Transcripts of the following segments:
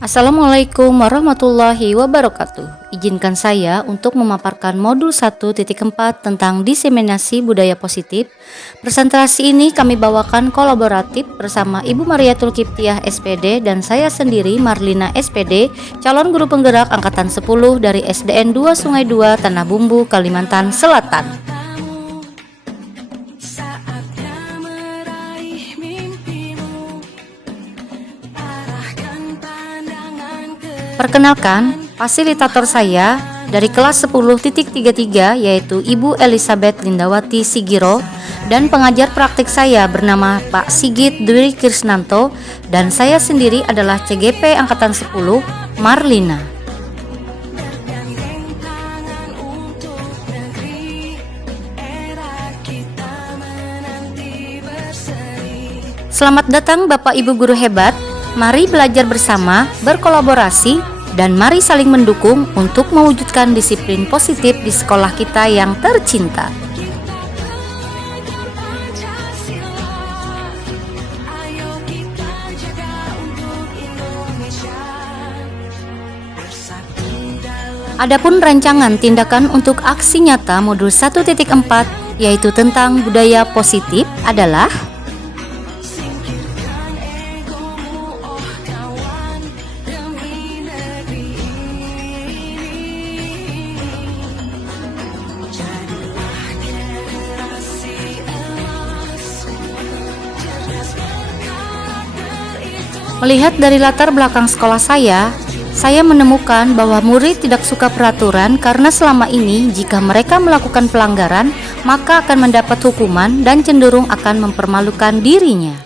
Assalamualaikum warahmatullahi wabarakatuh. Izinkan saya untuk memaparkan modul 1.4 tentang diseminasi budaya positif. Presentasi ini kami bawakan kolaboratif bersama Ibu Mariatul Kiptiah SPD dan saya sendiri Marlina SPD, calon guru penggerak angkatan 10 dari SDN 2 Sungai 2 Tanah Bumbu, Kalimantan Selatan. Perkenalkan, fasilitator saya dari kelas 10.33 yaitu Ibu Elizabeth Lindawati Sigiro, dan pengajar praktik saya bernama Pak Sigit Dwi Krisnanto, dan saya sendiri adalah CGP Angkatan 10 Marlina. Selamat datang Bapak Ibu guru hebat. Mari belajar bersama, berkolaborasi, dan mari saling mendukung untuk mewujudkan disiplin positif di sekolah kita yang tercinta. Adapun rancangan tindakan untuk aksi nyata modul 1.4 yaitu tentang budaya positif adalah melihat dari latar belakang sekolah saya menemukan bahwa murid tidak suka peraturan karena selama ini jika mereka melakukan pelanggaran, maka akan mendapat hukuman dan cenderung akan mempermalukan dirinya.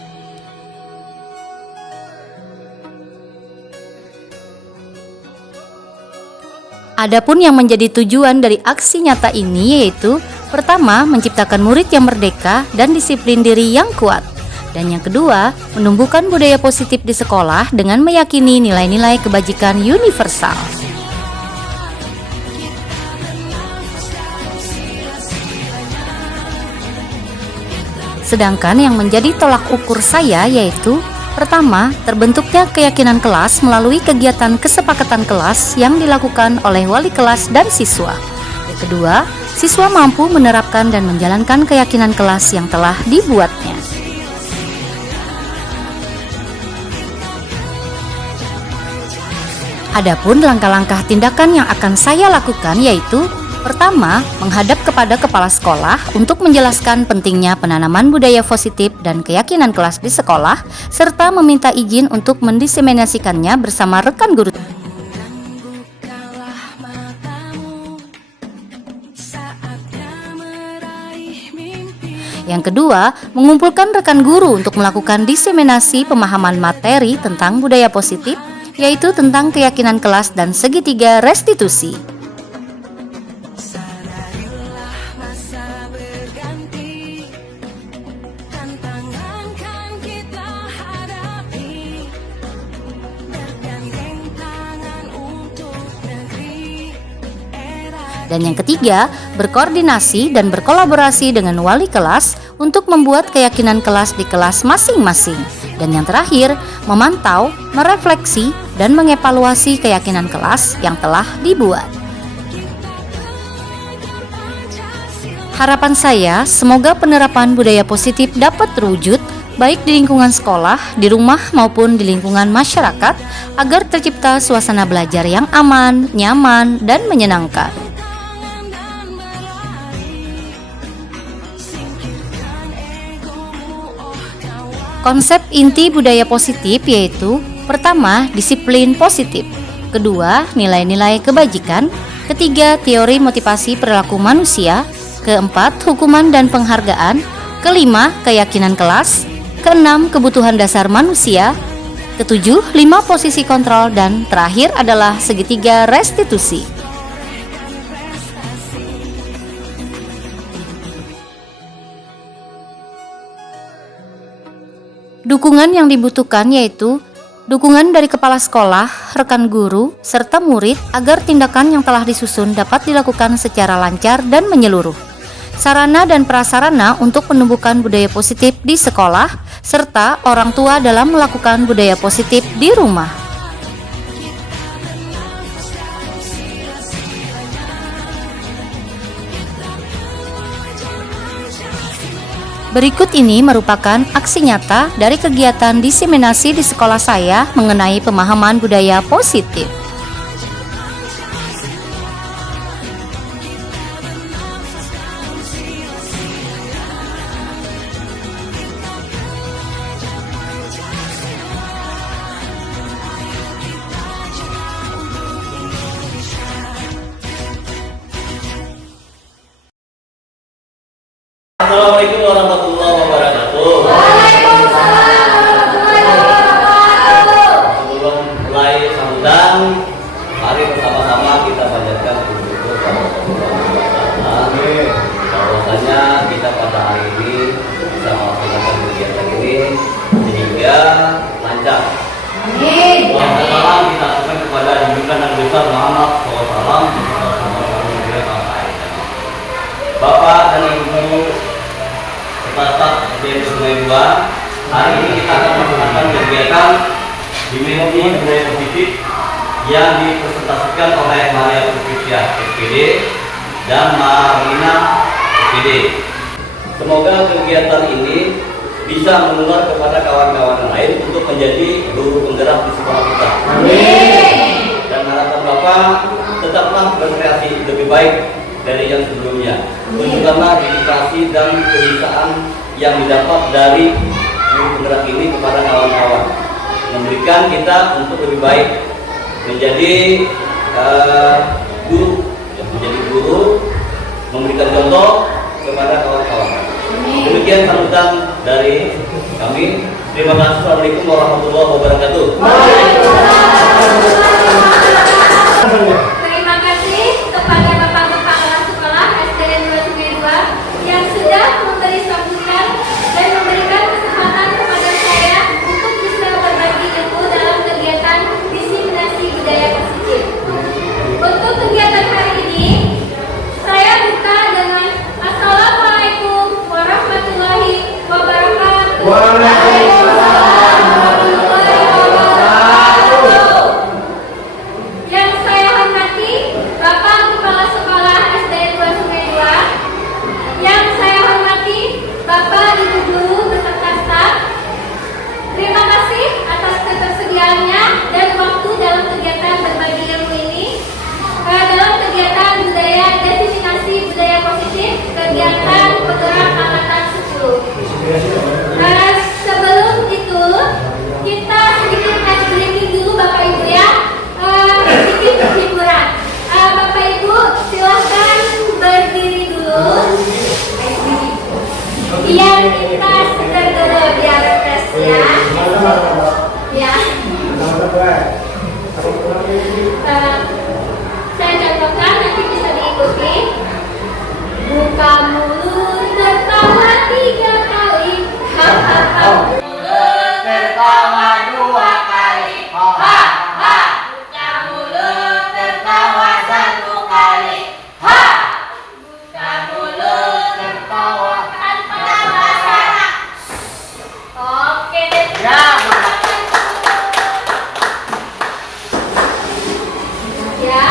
Adapun yang menjadi tujuan dari aksi nyata ini yaitu pertama, menciptakan murid yang merdeka dan disiplin diri yang kuat. Dan yang kedua, menumbuhkan budaya positif di sekolah dengan meyakini nilai-nilai kebajikan universal. Sedangkan yang menjadi tolak ukur saya yaitu pertama, terbentuknya keyakinan kelas melalui kegiatan kesepakatan kelas yang dilakukan oleh wali kelas dan siswa. Yang kedua, siswa mampu menerapkan dan menjalankan keyakinan kelas yang telah dibuatnya. Adapun langkah-langkah tindakan yang akan saya lakukan yaitu pertama, menghadap kepada kepala sekolah untuk menjelaskan pentingnya penanaman budaya positif dan keyakinan kelas di sekolah, serta meminta izin untuk mendiseminasikannya bersama rekan guru. Yang kedua, mengumpulkan rekan guru untuk melakukan diseminasi pemahaman materi tentang budaya positif, yaitu tentang keyakinan kelas dan segitiga restitusi. Dan yang ketiga, berkoordinasi dan berkolaborasi dengan wali kelas untuk membuat keyakinan kelas di kelas masing-masing. Dan yang terakhir, memantau, merefleksi, dan mengevaluasi keyakinan kelas yang telah dibuat. Harapan saya, semoga penerapan budaya positif dapat terwujud baik di lingkungan sekolah, di rumah maupun di lingkungan masyarakat, agar tercipta suasana belajar yang aman, nyaman, dan menyenangkan. Konsep inti budaya positif yaitu pertama, disiplin positif, kedua, nilai-nilai kebajikan, ketiga, teori motivasi perilaku manusia, keempat, hukuman dan penghargaan, kelima, keyakinan kelas, keenam, kebutuhan dasar manusia, ketujuh, 5 posisi kontrol, dan terakhir adalah segitiga restitusi. Dukungan yang dibutuhkan yaitu dukungan dari kepala sekolah, rekan guru, serta murid agar tindakan yang telah disusun dapat dilakukan secara lancar dan menyeluruh. Sarana dan prasarana untuk menumbuhkan budaya positif di sekolah, serta orang tua dalam melakukan budaya positif di rumah. Berikut ini merupakan aksi nyata dari kegiatan diseminasi di sekolah saya mengenai pemahaman budaya positif. Assalamualaikum warahmatullahi wabarakatuh. Waalaikumsalam warahmatullahi wabarakatuh. Sebelum mulai sambutan, mari bersama-sama kita panjatkan puji syukur kepada Allah. Bahwasanya kita pada hari ini bisa melaksanakan kegiatan ini sehingga lancar. Amin. Salam kita aturkan kepada junjungan Nabi besar Muhammad SAW. Bapak dan Ibu Bapak dan Ibu, hari ini kita akan melaksanakan kegiatan Dimensi Budaya Positif yang dipresentasikan oleh Maria Patricia SPD dan Marina SPD. Semoga kegiatan ini bisa menular kepada kawan-kawan lain untuk menjadi guru penggerak di sekolah kita. Amin. Dan harapan Bapak tetaplah berkreasi lebih baik dari yang sebelumnya. Tunjukkanlah dedikasi dan kebiasaan yang didapat dari guru penggerak ini kepada kawan-kawan, memberikan kita untuk lebih baik menjadi guru, memberikan contoh kepada kawan-kawan. Demikian sambutan dari kami. Terima kasih. Assalamualaikum warahmatullahi wabarakatuh. Terima kasih kepada Bapak-bapak kepala sekolah SDN 2 Sungai 2 yang sudah memberi sambutan dan memberikan kesempatan kepada saya untuk bisa berbagi ilmu dalam kegiatan diseminasi budaya positif. Untuk kegiatan hari ini, saya buka dengan Assalamualaikum warahmatullahi wabarakatuh. Waalaikumsalam warahmatullahi wabarakatuh. Yang saya hormati Bapak Kepala Sekolah SDN 2 Sungai 2, yang saya hormati Bapak Ibu Guru beserta staf. Terima kasih atas ketersediaannya dan waktu dalam kegiatan berbagi ilmu ini. Dalam kegiatan budaya diseminasi budaya positif, kegiatan penggerak angkatan 10. Sebelum itu, kita sedikit ice breaking dulu Bapak Ibu ya. Sedikit hiburan. Bapak Ibu silahkan berdiri dulu. Biar kita segar dulu, biar fresh ya. Ya. Saya contohkan, nanti bisa diikuti. Buka mulut tertawa 3 kali. Hahaha. Mulut tertawa 2 kali, ha ha. Buka mulut tertawa 1 kali, ha. Buka mulut tertawa tanpa masalah. Oke deh. Ya, Ya.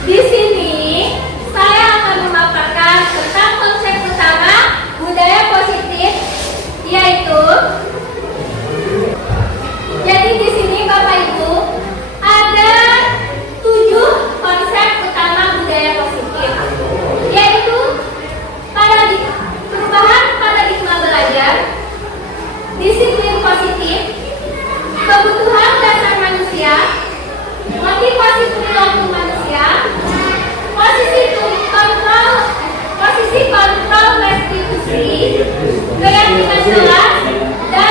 Di sini saya akan memaparkan tentang konsep utama budaya positif, yaitu jadi di sini Bapak Ibu ada 7 konsep utama budaya positif, yaitu perubahan paradigma belajar, disiplin positif, kebutuhan dasar manusia, motivasi perilaku manusia, posisi kontrol restitusi, keyakinan jelas, dan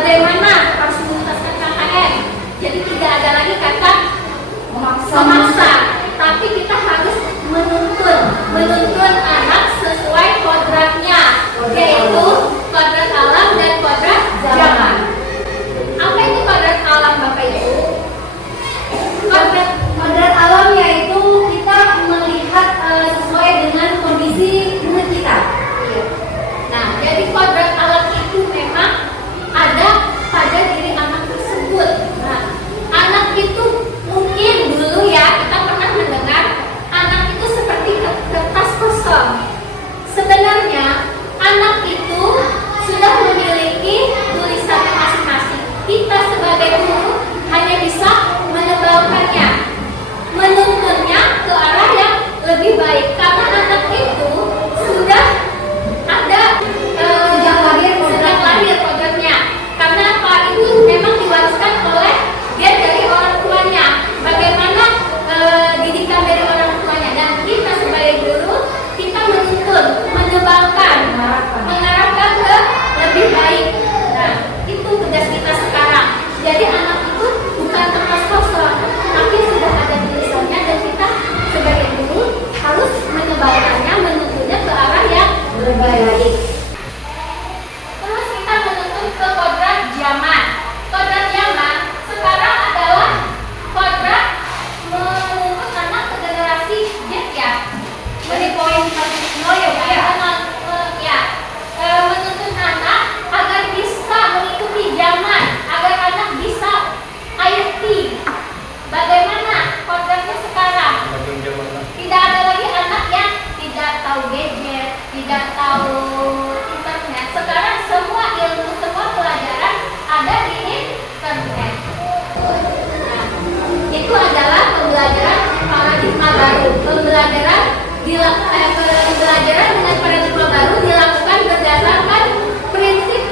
bagaimana harus menuntaskan KKN. Jadi tidak ada lagi kata memaksa, tapi kita harus menuntun anak sesuai kodratnya, yaitu kodrat alam dan kodrat zaman. Apa itu kodrat alam, Bapak Ibu? Kodrat alam yaitu kita melihat sesuai dengan kondisi umur kita. Nah, jadi kodrat alam itu memang ada pada diri anak tersebut. Nah, anak itu mungkin dulu ya kita pernah mendengar anak itu seperti kertas kosong. Sebenarnya anak itu sudah memiliki tulisannya masing-masing. Kita sebagai guru hanya bisa menebalkannya, menuntunnya ke arah yang lebih baik, karena anak itu sudah ada sejak lahir kodratnya. Karena apa? Itu memang diwariskan oleh gen dari orang tuanya. Bagaimana didikan dari orang tuanya, dan kita sebagai guru kita menuntun, menebalkan, mengarahkan ke lebih baik. Nah, itu tugas kita sekarang. Jadi anak itu bukan kertas kosong, tapi sudah ada tulisannya, dan kita sebagai guru harus menebalkannya, menuntunnya ke arah yang lebih baik. Terus kita menuntun ke kodrat zaman. Kodrat zaman sekarang adalah kodrat menuntun anak ke generasi Z ya. Dari poin menuntun anak agar bisa mengikuti zaman, agar anak bisa IoT. Bagaimana kodratnya sekarang? Tidak ada lagi anak yang tidak tahu gadget, tidak tahu internet. Sekarang semua ilmu, semua pelajaran ada di internet. Nah, itu adalah pembelajaran paradigma baru. Pembelajaran dengan paradigma baru dilakukan berdasarkan prinsip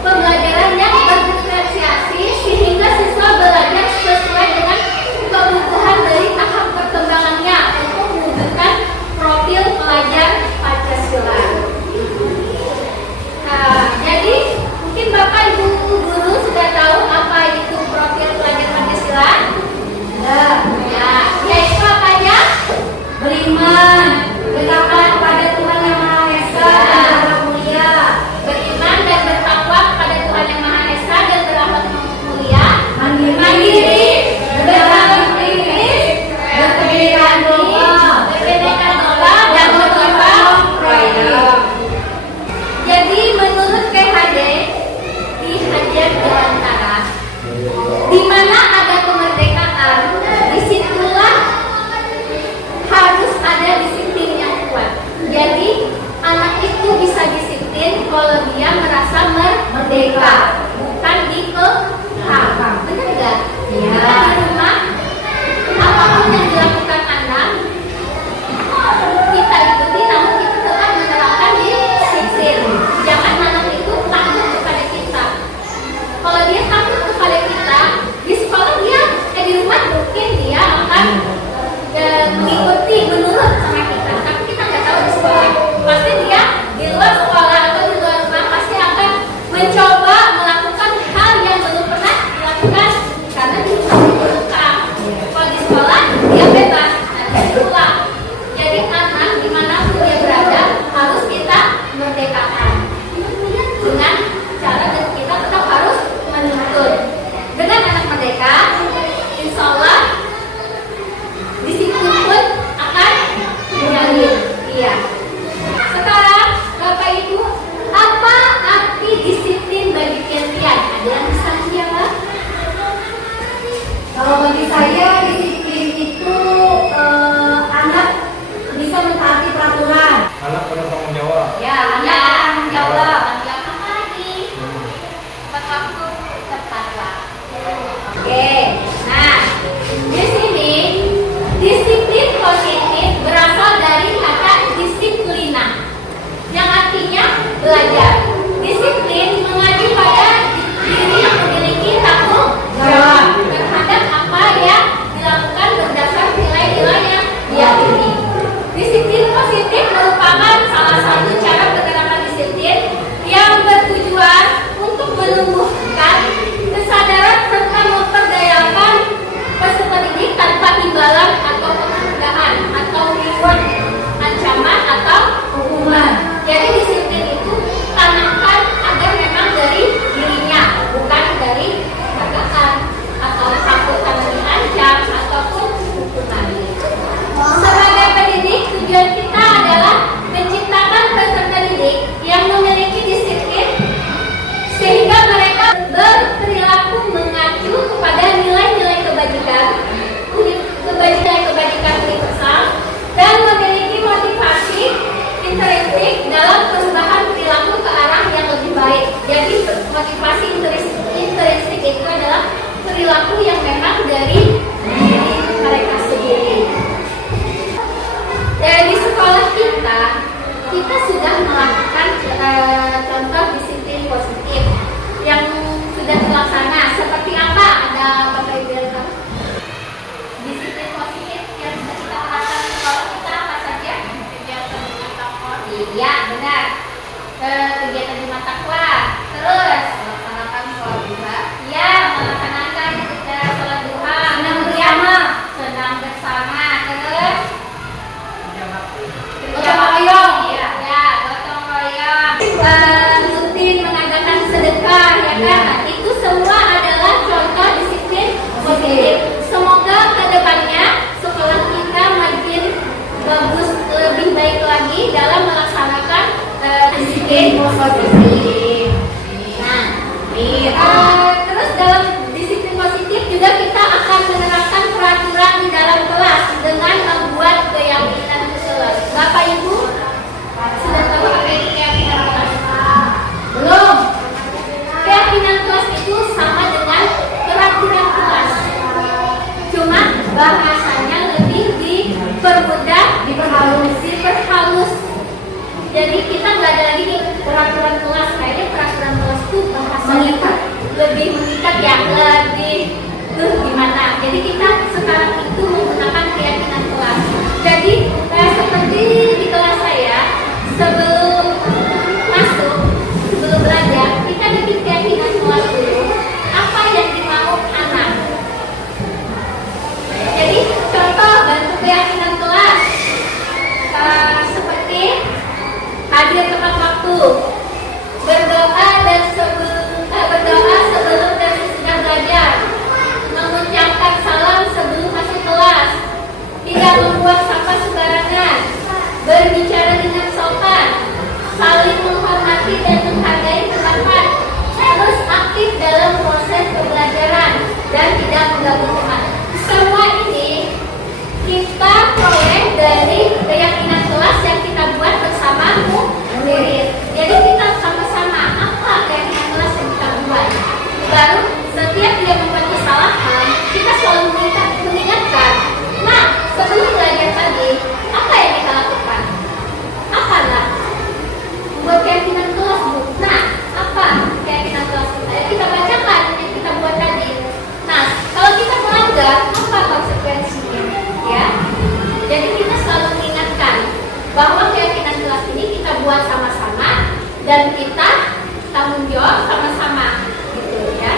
pembelajaran yang berdiferensiasi, sehingga siswa belajar sesuai dengan kebutuhan dari tahap perkembangannya untuk mewujudkan profil pelajar Pancasila. Nah, jadi mungkin Bapak Ibu guru sudah tahu apa itu profil pelajar Pancasila? Ya, yaitu apa aja? Beriman, bertakwa kepada Tuhan Yang Maha Esa dan berakhlak mulia. Beriman dan bertakwa kepada Tuhan Yang Maha Esa dan berakhlak mulia. Mandiri, beragam prinsip, berkebinekaan doa, dan bergotong royong. Jadi menurut PHD di Hadiah Dirgantara, di mana ada kemerdekaan, disitulah harus ada disiplin. motivasi intrinsik itu adalah perilaku yang memang dari diri mereka sendiri. Di sekolah kita sudah melakukan contoh disiplin positif yang sudah terlaksana. Seperti apa? Ada Bapak Ibu yang tahu? Disiplin positif yang sudah kita lakukan di sekolah kita apa saja? Kegiatan di mata kuliah. Iya, benar. Kegiatan di mata kuliah. Terus melaksanakan sholat duha. Iya, melaksanakan sholat duha. Senam bersama. Senam bersama. Terus gotong royong. Iya, ya, gotong royong. Rutin mengadakan sedekah, ya kan? Itu semua adalah contoh disiplin positif. Semoga kedepannya sekolah kita makin bagus, lebih baik lagi dalam melaksanakan disiplin positif. Nah, terus dalam disiplin positif juga kita akan menerapkan peraturan di dalam kelas dengan membuat keyakinan kelas. Bapak Ibu sudah tahu apa itu keyakinan kelas? Belum. Keyakinan kelas itu sama dengan peraturan kelas. Cuma bahasanya lebih dipermudah, diperhalus. Jadi kita nggak ada lagi nih peraturan kelas. Kayaknya peraturan kelas itu bahasanya lebih mengikat ya, lebih gimana. Jadi kita sekarang itu menggunakan keyakinan kelas. Jadi seperti di kelas saya, sebelum masuk, sebelum belajar, kita bikin keyakinan kelas dulu. Apa yang dimau anak. Jadi contoh bentuk keyakinan kelas seperti hadir tepat waktu, berdoa sebelum dan sesudah belajar, mengucapkan salam sebelum masuk kelas, tidak membuang sampah sembarangan, berbicara dengan sopan, saling menghormati dan menghargai pendapat, terus aktif dalam proses pembelajaran dan tidak mengganggu teman. Semua ini kita peroleh dari keyakinan kelas yang kita buat bersama murid. Jadi kita sama-sama apa keyakinan kelas yang kita buat. Baru setiap dia membuat kesalahan, kita selalu mengingatkan. Nah, sebelum belajar tadi, apa yang kita lakukan? Apa lah? Buat keyakinan kelas, Bu. Nah, apa keyakinan kelas kita? Ya, kita bacakan yang kita buat tadi. Nah, kalau kita melanggar, apa konsekuensinya? Ya. Jadi kita selalu mengingatkan bahwa keyakinan kelas ini kita buat sama-sama dan kita tanggung jawab sama-sama, gitu ya.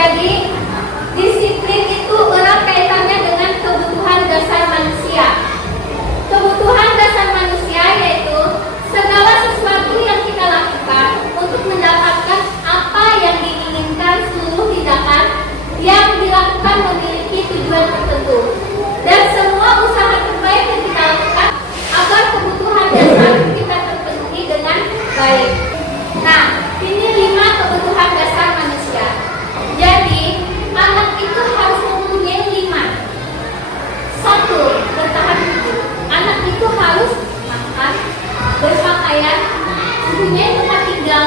Jadi disiplin itu erat kaitannya dengan kebutuhan dasar manusia. Kebutuhan dasar manusia yaitu segala sesuatu yang kita lakukan untuk mendapatkan apa yang diinginkan. Seluruh tindakan yang dilakukan memiliki tujuan tertentu, dan semua usaha terbaik yang kita lakukan agar kebutuhan dasar kita terpenuhi dengan baik. Nah, ini 5 kebutuhan dasar manusia. Jadi anak itu harus mempunyai 5. 1. Bertahan hidup. Anak itu harus makan, berpakaian, mempunyai tempat tinggal,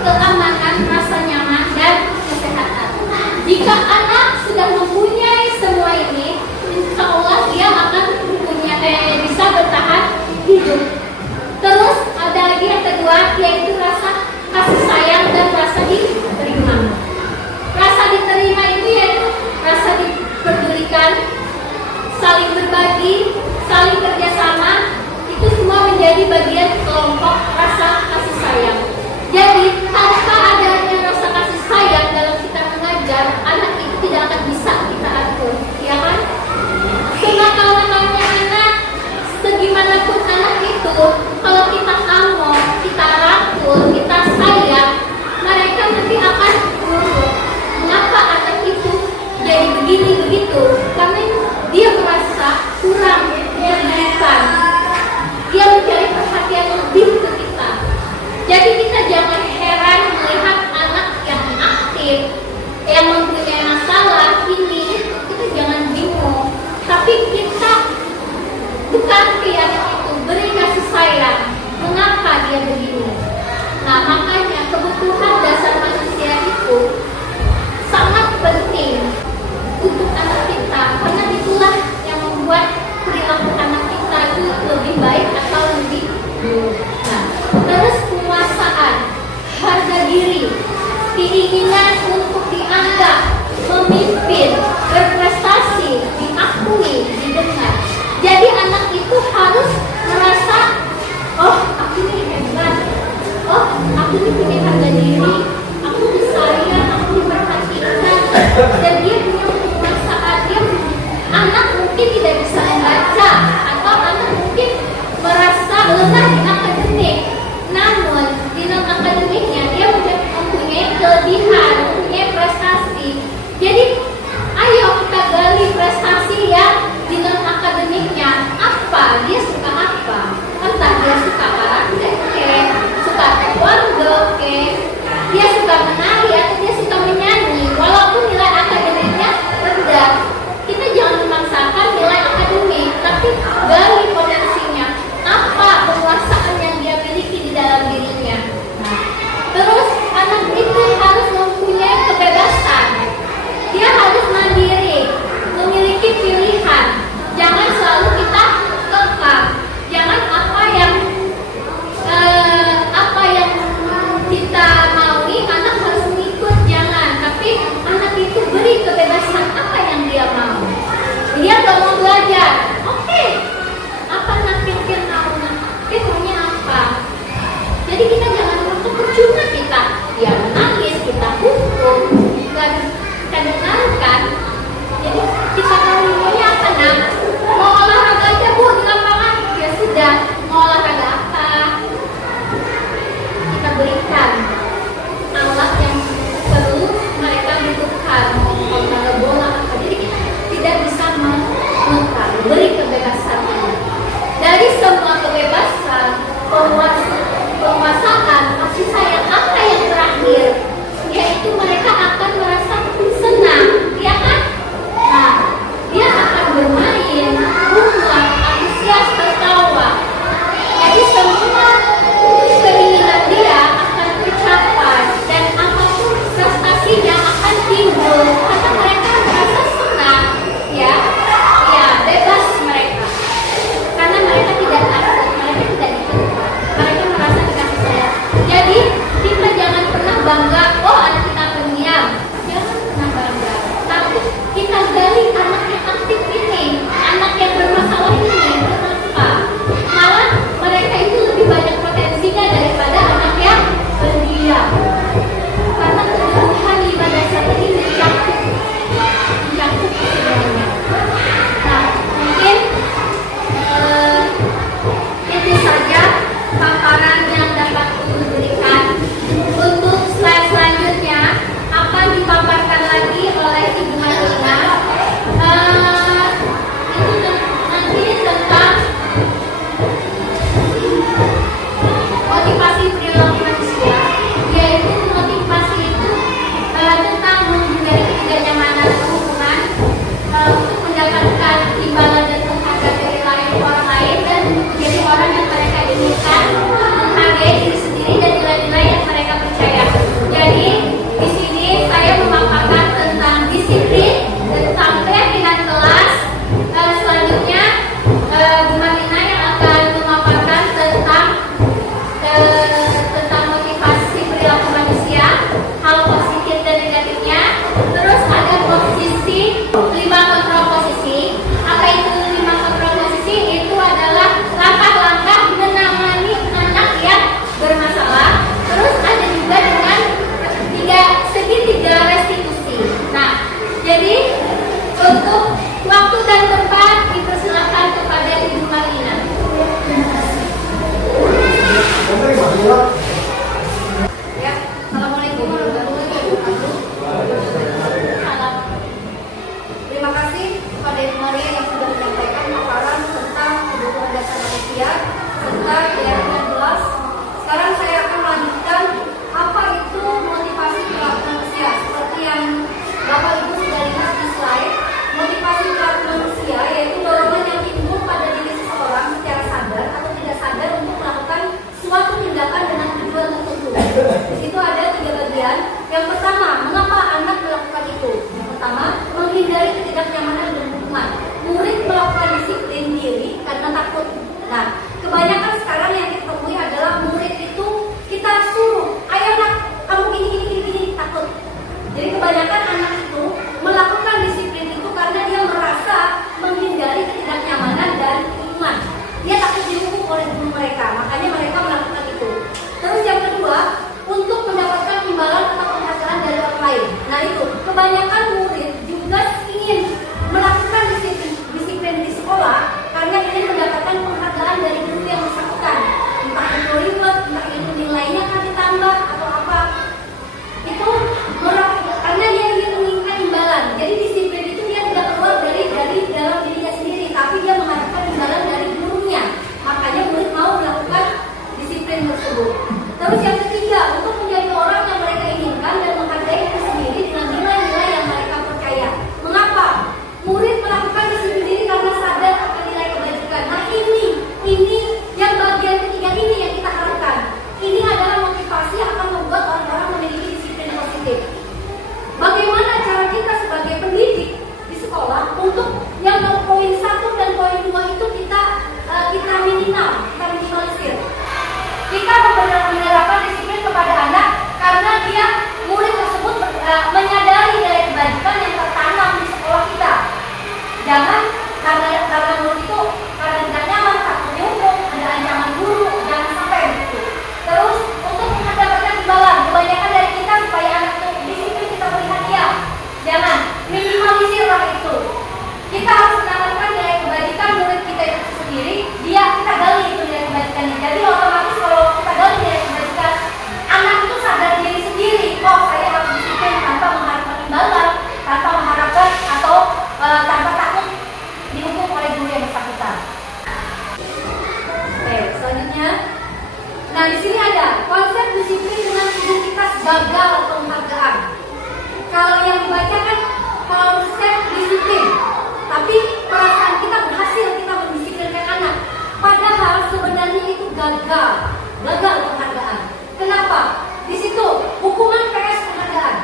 keamanan, rasa nyaman, dan kesehatan. Jika anak sudah mempunyai semua ini, insya Allah dia akan bisa bertahan hidup. Terus ada lagi yang kedua, yaitu rasa kasih sayang dan rasa diterima. Rasa diterima itu yaitu rasa dipedulikan, saling berbagi, saling kerjasama. Itu semua menjadi bagian kelompok rasa kasih sayang. Jadi tanpa adanya rasa kasih sayang dalam kita mengajar, anak itu tidak akan bisa kita atur, ya kan? Senakal-nakalnya anak, segimanapun anak itu, kalau kita among, kita rangkul, kita sayang, mereka nanti akan nurut. Mengapa anak itu jadi begini begitu? Karena dia merasa kurang diberikan. Dia mencari perhatian lebih ke kita. Jadi kita jangan heran melihat anak yang aktif, yang mempunyai masalah ini itu, kita jangan bingung. Tapi kita bukan anak itu, beri kasih sayang. Mengapa dia begini? Nah, makanya kebutuhan dasar manusia itu sangat penting untuk anak kita, karena itulah yang membuat perilaku anak kita itu lebih baik atau lebih buruk. Nah, terus penguasaan, harga diri, keinginan untuk dianggap, memimpin, berprestasi, diakui, didengar. Jadi anak itu harus merasa, oh aku ini hebat, oh aku ini punya harga diri, aku disayang, aku diperhatikan, dan dia punya penguasaan. Anak mungkin tidak bisa membaca, atau anak mungkin merasa lemah di akademik, namun di dalam akademiknya dia mempunyai kelebihan, mempunyai prestasi. Jadi ayo kita gali prestasi yang di dalam akademiknya. Apa dia suka apa? Entah dia suka karate, suka taekwondo, dia suka menari, atau dia suka menyanyi. Walaupun nilai akademiknya rendah, kita jangan memaksakan nilai akademik, tapi gali potensinya. Apa penguasaan yang dia miliki di dalam dirinya? Nah, terus anak itu harus mempunyai kebebasan. Dia harus mandiri, memiliki pilihan. Jangan selalu kita kekang. Jangan apa yang kita maui anak harus mengikut, jangan. Tapi anak itu beri kebebasan apa yang dia mau. Dia gak mau belajar, oke. Apa nak pikir maunya? Dia maunya apa? Jadi kita jangan merasa percuma kita. Dia menangis, kita hukum, dan kita dengarkan. Jadi kita tahu maunya apa nak? Mau olahraga aja bu di lapangan, ya sudah. Mau olahraga apa? Kita berikan alat yang perlu mereka butuhkan. Mau olahraga bola apa? Jadi kita tidak bisa mengekang, beri kebebasan. Dari semua kebebasan, penguasaan, kasih sayang, apa yang terakhir? Yaitu mereka akan merasa senang, ya kan? Nah, dia akan bermain, rumah, antusias, tertawa. Jadi semua keinginan dia akan tercapai, dan apapun prestasinya akan timbul karena mereka merasa senang, ya bebas mereka, karena mereka tidak takut, mereka tidak ditekan, mereka kita di ayat 13. Sekarang saya akan melanjutkan apa itu motivasi perilaku manusia. Seperti yang Bapak Ibu sudah lihat di slide, motivasi perilaku manusia yaitu dorongan yang timbul pada diri seseorang secara sadar atau tidak sadar untuk melakukan suatu tindakan dengan tujuan tertentu. Di situ ada 3 bagian. Yang pertama, mengapa anak melakukan itu? Yang pertama, menghindari ketidaknyamanan dan hukuman. Murid melakukan disiplin diri karena takut. Nah, kebanyakan sekarang yang kita temui adalah murid itu kita suruh, ayo nak, kamu gini, takut. Jadi kebanyakan anak itu melakukan disiplin itu karena dia merasa menghindari ketidaknyamanan dan hukuman. Dia takut dihukum oleh guru mereka, makanya mereka melakukan itu. Terus yang kedua, untuk mendapatkan imbalan atau penghargaan dari orang lain. Nah itu, kebanyakan murid juga ingin melakukan disiplin di sekolah karena ingin mendapatkan penghargaan dari guru yang bersangkutan. Entah itu reward, entah itu nilainya kan ditambah atau apa. Itu karena dia ingin menginginkan imbalan. Jadi disiplin itu dia tidak keluar dari dalam dirinya sendiri, tapi dia mengharapkan imbalan dari gurunya. Makanya murid mau melakukan disiplin tersebut. Terus yang ketiga, untuk menjadi orang yang mereka inginkan dan menghargai diri sendiri dengan nilai-nilai yang mereka percaya. Mengapa? Murid melakukan disiplin diri karena sadar akan nilai kebajikan. Nah ini yang bagian ketiga ini yang kita harapkan. Ini adalah motivasi yang akan membuat orang-orang memiliki disiplin positif. Bagaimana cara kita sebagai pendidik di sekolah untuk yang poin 1 dan poin 2 itu kita minimalisir. Kita menerapkan disiplin kepada anak karena dia murid tersebut menyadari nilai kebajikan yang tertanam di sekolah kita. Jangan karena murid itu karena tidak nyaman, takut dihukum, ada ancaman guru, jangan sampai begitu. Terus untuk mendapatkan imbalan, kebanyakan dari kita supaya anak itu disiplin kita beri hadiah. Jangan minimalisirlah itu. Kita harus menanamkan nilai kebajikan murid kita itu sendiri. Kita gali itu nilai kebajikannya. Jadi otomatis kalau kita gali nilai kebajikan, anak itu sadar diri sendiri. Oh, saya harus disiplin tanpa mengharapkan imbalan, tanpa mengharapkan atau tanpa takut dihukum oleh guru yang bersangkutan. Oke, selanjutnya. Nah, di sini ada konsep disiplin dengan identitas gagal atau penghargaan. Kalau yang dibacakan konsep disiplin, tapi perasaan kita berhasil kita mendisiplinkan anak. Padahal sebenarnya itu gagal penghargaan. Kenapa? Di situ hukuman PS penghargaan.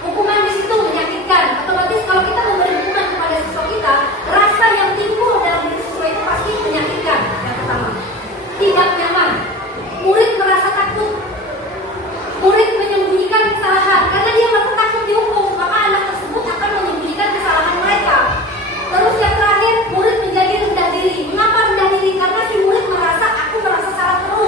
Hukuman di situ menyakitkan. Otomatis kalau kita memberi hukuman kepada siswa kita, rasa yang timbul dalam diri siswa itu pasti menyakitkan. Yang pertama, tidak nyaman. Murid merasa takut. Murid menyembunyikan kesalahan karena dia merasa takut dihukum, maka anak tersebut akan menyembunyikan kesalahan mereka. Terus yang terakhir, murid menjadi rendah diri. Mengapa rendah diri? Karena si murid merasa aku merasa salah terus.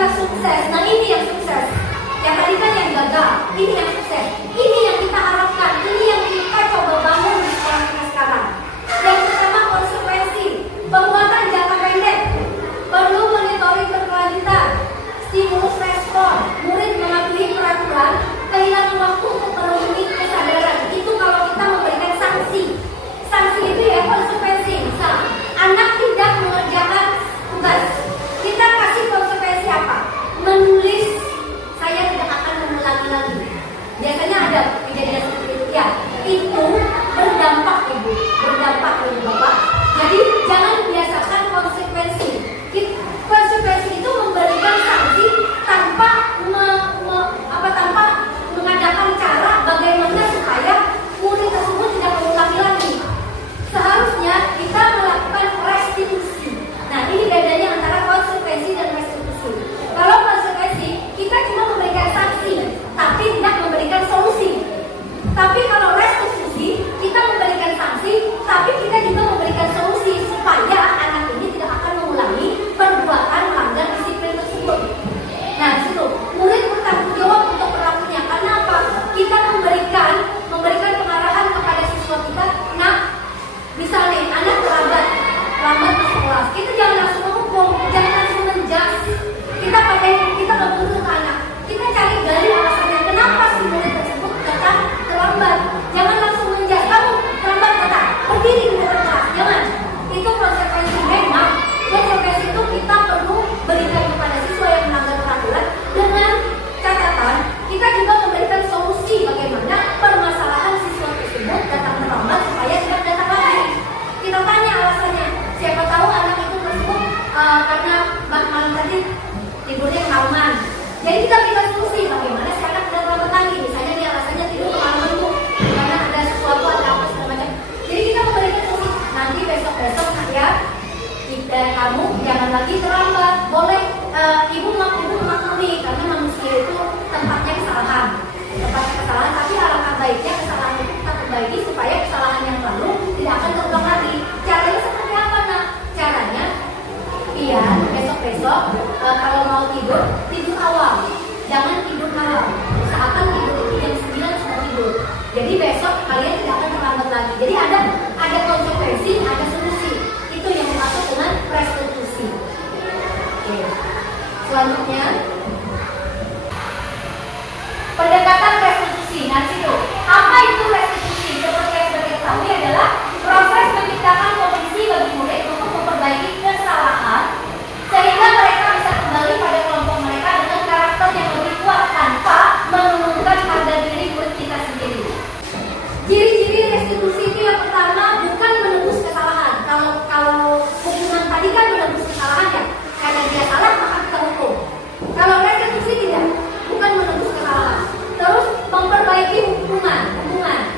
kita sukses. Nah ini yang sukses. Yang tadi kan yang gagal, ini yang sukses. Ini yang kita harapkan, ini yang kita coba bangun di sekolah kita sekarang. Yang pertama konsekuensi, penguatan jangka pendek, perlu monitoring berkelanjutan, stimulus respon, murid mematuhi peraturan, kehilangan waktu untuk memenuhi kesadaran. Itu kalau kita memberikan sanksi. Sanksi itu ya konsekuensi. Misal anak tidak mengerjakan tugas, kita kasih konsekuensi apa? Menulis saya tidak akan mengulangi lagi. Biasanya ada kejadian seperti itu ya. Itu berdampak ibu, berdampak ibu bapak. Jadi jangan biasakan konsekuensi. Konsekuensi itu memberikan sanksi tanpa tanpa mengadakan cara bagaimana supaya murid tersebut tidak mengulangi lagi. Seharusnya kita melakukan restitusi. Nah ini bedanya antara konsekuensi dan restitusi. Kalau konsekuensi kita cuma memberikan sanksi, tapi tidak memberikan solusi. Tapi kalau restitusi kita memberikan sanksi, tapi kita juga memberikan solusi supaya anak ini tidak akan mengulangi perbuatan melanggar disiplin tersebut. Nah di situ murid bertanggung jawab untuk perilakunya. Karena apa? Kita memberikan pengarahan kepada siswa kita. Nah, misalnya anak lambat ke sekolah, kita jangan langsung menghukum, jangan langsung menjudge. Kita membunuh anak. Kita cari gali alasannya kenapa si murid tersebut datang terlambat. Jangan langsung menjudge. Kamu terlambat kata, berdiri di depan kelas. Jangan. Itu konsekuensi memang. Konsekuensi itu kita perlu berikan kepada siswa yang melanggar peraturan dengan catatan kita juga memberikan solusi bagaimana permasalahan siswa tersebut datang terlambat supaya tidak datang lagi. Kita tanya alasannya. Siapa tahu anak itu tersebut karena malam tadi tidurnya kemalaman. Jadi kita berikan solusi bagaimana si anak tidak terlambat lagi. Misalnya dia alasannya tidur kemalaman tuh karena ada sesuatu atau apa segala macam. Jadi kita memberikan solusi. Nanti besok ya kamu jangan lagi terlambat. Boleh ibu maklumi karena manusia itu tempatnya kesalahan, tapi alangkah baiknya kesalahan itu kita perbaiki supaya kesalahan yang lalu tidak akan terulang lagi. Caranya seperti apa nak? Caranya biar besok kalau mau tidur awal, jangan tidur malam. Usahakan tidur itu jam 9 sudah tidur. Jadi besok kalian tidak akan terlambat lagi. Jadi ada konsekuensi, ada solusi. Itu yang dimaksud dengan restitusi. Oke. Selanjutnya pendekatan restitusi. Nah situ apa itu restitusi? Seperti yang sudah kita ketahui adalah proses menciptakan kondisi bagi murid untuk memperbaiki kesalahan sehingga mereka bisa kembali pada kelompok mereka dengan karakter yang lebih kuat tanpa menurunkan harga diri murid kita sendiri. Ciri-ciri restitusi itu yang pertama bukan menebus kesalahan. Kalau hukuman tadi kan menebus kesalahan ya, karena dia salah maka kita hukum. Kalau restitusi tidak, bukan menebus kesalahan. Terus memperbaiki hubungan.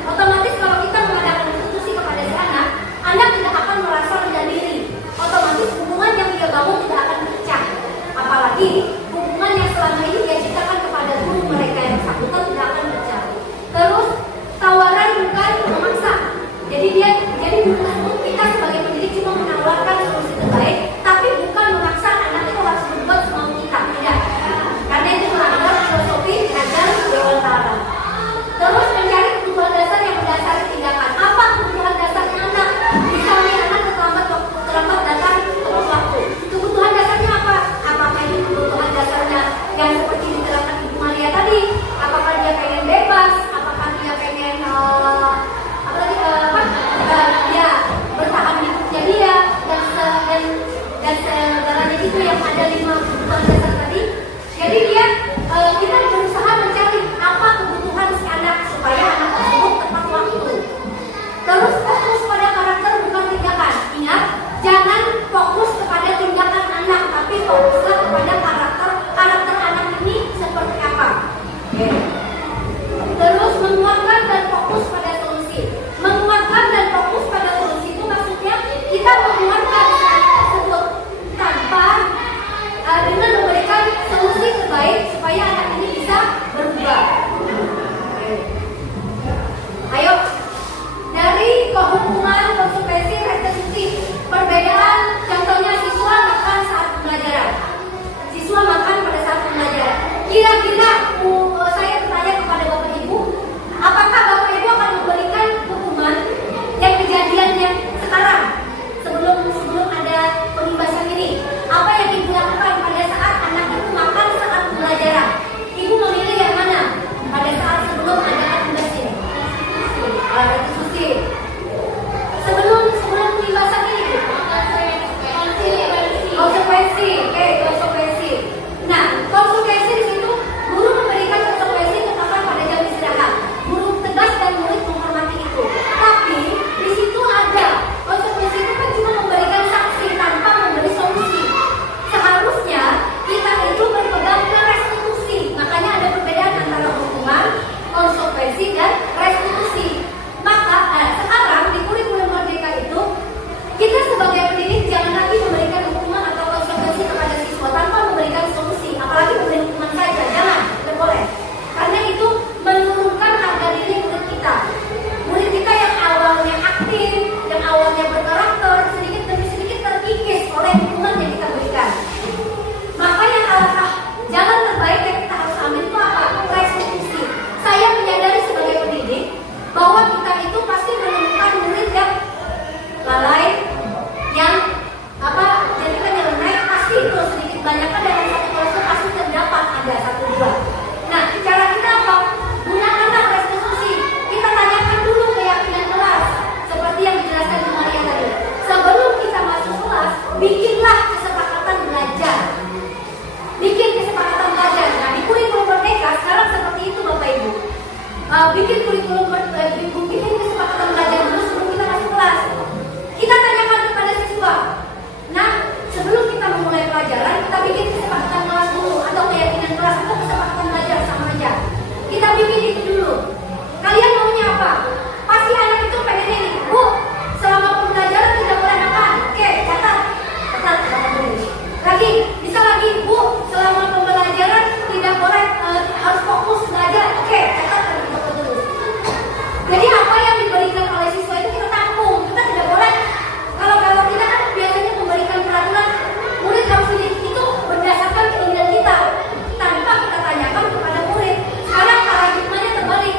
Otomatis kalau kita mengadakan restitusi kepada si anak tidak akan merasa rendah diri. Otomatis hubungan yang dia bangun tidak akan pecah. Apalagi hubungan yang selama ini dia ciptakan kepada guru mereka yang bersangkutan tidak akan pecah. Terus tawaran bukan memaksa. Jadi kita sebagai pendidik cuma menawarkan solusi terbaik, tapi bukan memaksa anak itu harus berbuat semau kita. Tidak. Karena itu melanggar filosofi ajar Dewan Tara. Terus mencari kebutuhan dasar yang berdasari tindakan. Apa kebutuhan dasarnya anak? Misalnya anak terlambat datang tepat waktu. Kebutuhan dasarnya apa? Apakah itu kebutuhan dasarnya yang seperti diterangkan Ibu Maria tadi? Apakah dia pengen bebas? Apakah dia pengen dia bertahan hidupnya dia dan segalanya itu yang ada 5 kebutuhan dasar tadi. Jadi kita berusaha mencari apa kebutuhan si anak supaya anak tersebut tepat waktu. Terus fokus pada karakter bukan tindakan. Ingat, jangan fokus kepada tindakan anak, tapi fokuslah kepada karakter anak ini seperti apa. Oke. Terus menguatkan dan fokus pada solusi. Menguatkan dan fokus pada solusi itu maksudnya kita menguatkan anak tersebut tanpa dengan memberikan solusi terbaik bikin kurikulum, bikin kesepakatan belajar dulu sebelum kita masuk kelas. Kita tanyakan kepada siswa. Nah, sebelum kita memulai pelajaran, kita bikin kesepakatan kelas dulu, atau keyakinan kelas, atau kesepakatan belajar, sama aja. Kita bikin itu dulu. Kalian maunya apa? Pasti anak itu pengen ini, Bu, selama pembelajaran tidak boleh makan. Oke, catat, tulis. Lagi, bisa lagi, Bu, selama pembelajaran tidak boleh, harus fokus belajar. Oke, catat, tulis. Jadi apa yang diberikan oleh siswa itu kita tampung. Kita tidak boleh, kalau kita kan biasanya memberikan peraturan, murid harus itu berdasarkan keinginan kita, tanpa kita tanyakan kepada murid. Sekarang paradigmanya terbalik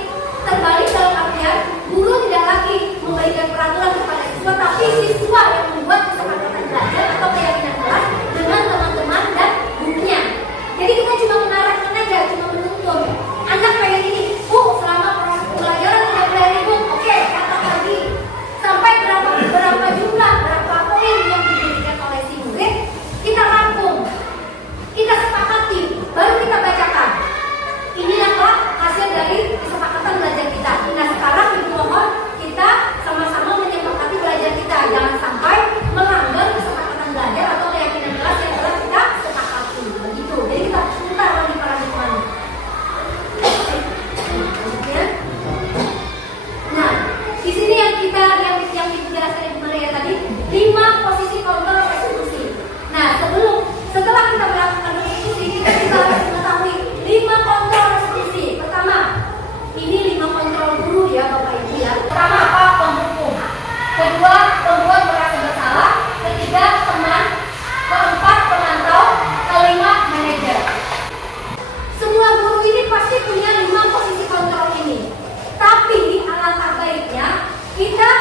dalam artian guru tidak lagi memberikan peraturan kepada siswa, tapi siswa yang membuat kesepakatan belajar atau keyakinan kelas dengan teman-teman dan gurunya. Jadi kita cuma mengarahkan aja, cuma menuntun. Anak pengen ini, Bu, selama proses pembelajaran tidak boleh ribut. Oke, catat lagi. Sampai berapa jumlah, berapa poin yang diberikan oleh si murid, kita rangkum, kita sepakati, baru kita bacakan. Inilah Pak hasil dari kesepakatan belajar kita. Nah, sekarang dimohon kita sama-sama menyepakati belajar kita. Jangan sampai melanggar kesepakatan belajar atau keyakinan kelas yang telah kita sepakati. Begitu. Jadi kita putar lagi paradigmanya. Nah, di sini yang dijelaskan Ibu Maria tadi, 5 posisi kontrol eksekusi. Nah, setelah kita melakukan eksekusi, kita harus mengetahui 5 kontrol eksekusi. Pertama, ini 5 kontrol guru ya Bapak Ibu ya. Pertama apa? Penghukum. Kedua, pembuat merasa bersalah. Ketiga, teman. Keempat, pemantau. Kelima, manajer. Semua guru ini pasti punya 5 posisi kontrol ini. Tapi alangkah baiknya kita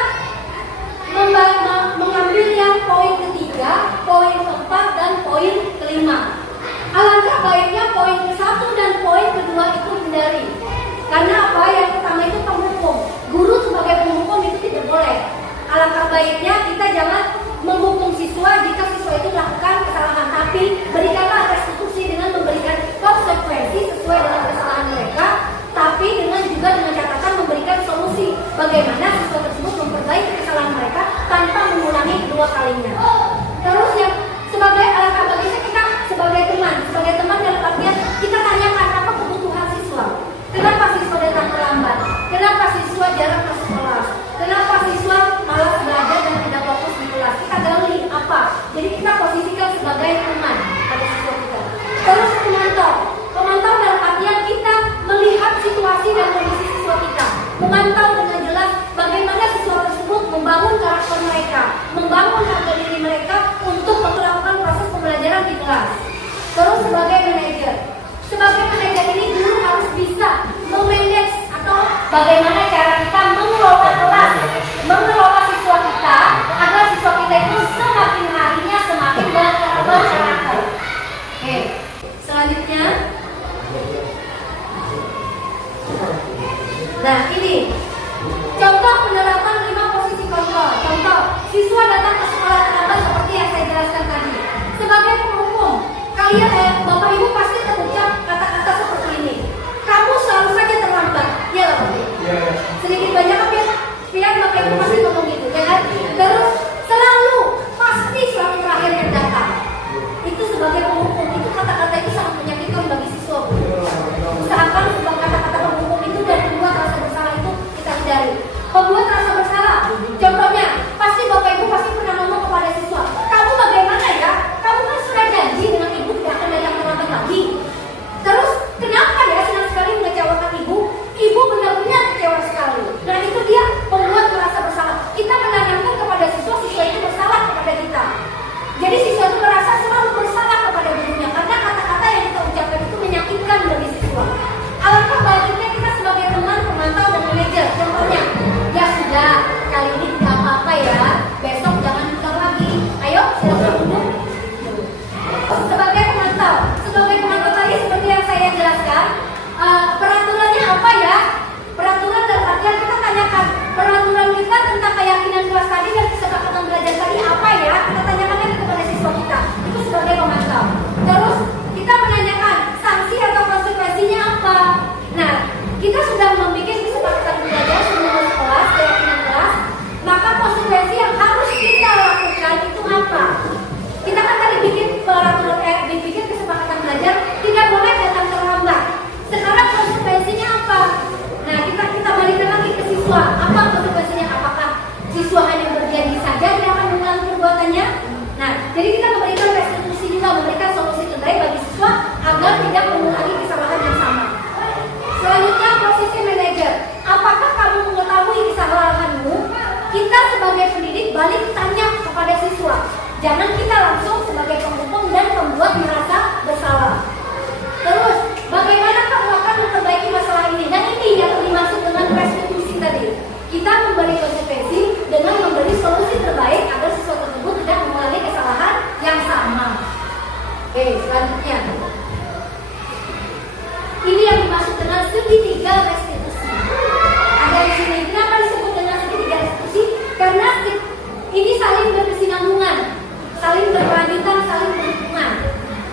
mengambil yang poin ketiga, poin keempat, dan poin kelima. Alangkah baiknya poin ke-1 dan poin kedua itu hindari. Karena apa? Yang pertama itu penghukum. Guru sebagai penghukum itu tidak boleh. Alangkah baiknya kita jangan menghukum siswa jika siswa itu melakukan kesalahan, tapi berikanlah restitusi dengan memberikan konsekuensi sesuai dengan kesalahan mereka, tapi juga dengan catatan memberikan solusi bagaimana siswa tersebut memperbaiki kesalahan mereka tanpa mengulangi kedua kalinya. Terus yang sebagai alangkah baiknya kita sebagai teman dalam artian kita tanyakan apa kebutuhan siswa. Kenapa siswa datang terlambat? Kenapa siswa jarang masuk kelas? Kenapa siswa malas belajar dan tidak fokus di kelas? Kita gali apa? Jadi kita posisikan sebagai teman pada siswa kita. Terus pemantau dalam artian kita melihat situasi dan kondisi siswa kita, memantau dengan jelas bagaimana siswa tersebut membangun karakter mereka, membangun harga diri mereka untuk melakukan proses pembelajaran di kelas. Terus sebagai manajer ini guru harus bisa memanage atau bagaimana cara kita mengelola kelas, mengelola siswa kita agar siswa kita itu semakin harinya semakin berkarakter. Oke, selanjutnya. Nah, ini contoh penerapan 5 posisi kontrol. Contoh, siswa datang ke sekolah terlambat seperti yang saya jelaskan tadi. Sebagai penghukum, kalian Bapak Ibu pasti terucap kata-kata seperti ini. Kamu selalu saja terlambat. Ya Bapak Ibu. Sedikit banyak pihak Bapak Ibu pasti ngomong gitu, ya kan? Terus pasti selalu terakhir yang datang. Itu sebagai penghukum, itu kata-kata itu sangat menyakitkan bagi siswa. Usahakan sebab kata-kata penghukum itu dan membuat rasa bersalah itu kita hindari. Membuat rasa bersalah, contohnya pasti Bapak Ibu pasti pernah ngomong kepada siswa, kamu bagaimana ya? Kamu kan sudah selanjutnya. Ini yang dimaksud dengan segitiga restitusi. Ada di sini. Kenapa disebut dengan segitiga restitusi? Karena ini saling berkesinambungan, saling berkelanjutan, saling berhubungan.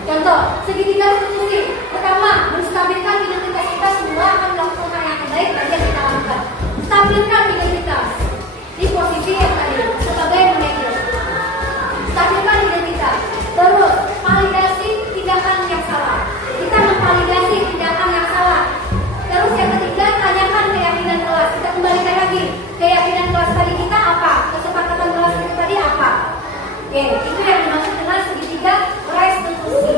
Contoh, segitiga restitusi. Pertama, menstabilkan identitas kita semua akan melakukan hal yang terbaik bagi yang kita lakukan. Stabilkan identitas di posisi yang tadi sebagai manajer. Stabilkan identitas. Terus, validasi tindakan yang salah. Kita memvalidasi tindakan yang salah. Terus yang ketiga, tanyakan keyakinan kelas. Kita kembalikan lagi. Keyakinan kelas tadi kita apa? Kesepakatan kelas kita tadi apa? Oke, itu yang dimaksud dengan segitiga restitusi.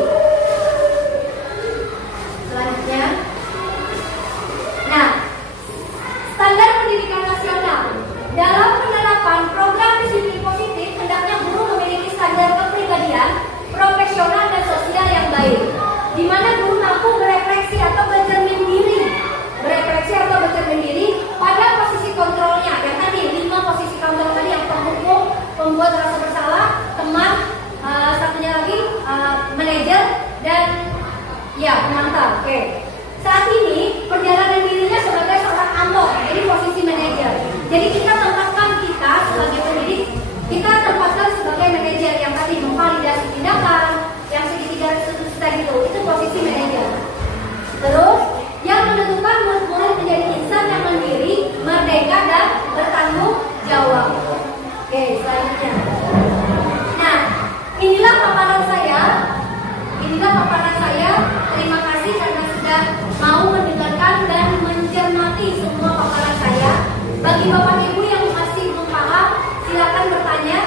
Selanjutnya, nah, standar pendidikan nasional. Dalam penerapan program disiplin positif, hendaknya guru memiliki standar kepribadian, profesional dan sosial yang baik, di mana guru mampu berefleksi atau bercermin diri pada posisi kontrolnya. Yang tadi 5 posisi kontrol tadi, yang penghukum, pembuat rasa bersalah, teman, satunya lagi manajer dan ya pemantau. Oke. Saat ini perjalanan dirinya sebagai seorang amok, jadi posisi manajer. Jadi kita tempatkan kita sebagai pendidik, kita tempatkan sebagai manajer yang tadi memvalidasi tindakan, yang segitiga restitusi tadi itu posisi manajer. Terus yang menentukan murid-murid menjadi insan yang mandiri, merdeka dan bertanggung jawab. Oke, selanjutnya. Nah, inilah paparan saya. Terima kasih karena sudah mau mendengarkan dan mencermati semua paparan saya. Bagi Bapak Ibu yang masih belum paham, silakan bertanya.